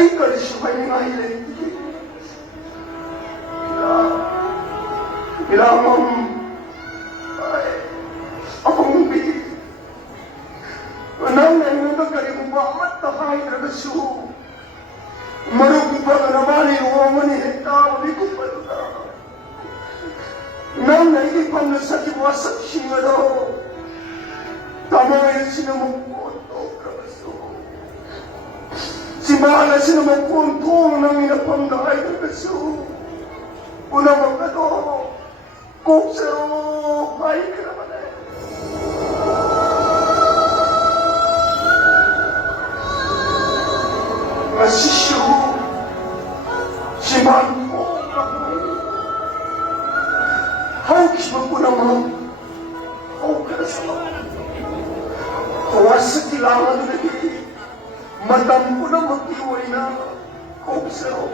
ay kalisyo kayo nga hiling. Ilamang ay akong bigay. Anang ngayon nagkalimubamat na kain na gaso. Marugupa ka naman yung uwangan ni Hekta, hindi ko pa na. Nang naipang na sa kiwasak siya daw. Tama ngayon sinamukot o kaso. Si Mahala sinamukot ng inapanggahay na kaso. Una magkano, kung sa'yo, ay ka naman eh. Masisyo, si Marco, hawkis mo po naman, hawkas mo. Kawas sa kilangan na nagiging, madam ko na mag-iway na, hawkis mo.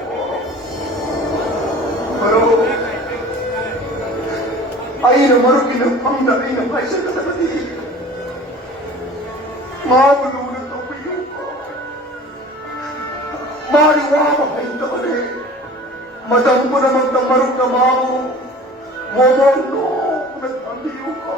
Pero, ay na marugin ang pangdari na kayo sa katalati. Mabulo na ito kayo ko. Mariwama kayo ito ka rin. Madam ko na magdamarog na mamo. Momondo, nagpambiyo ko.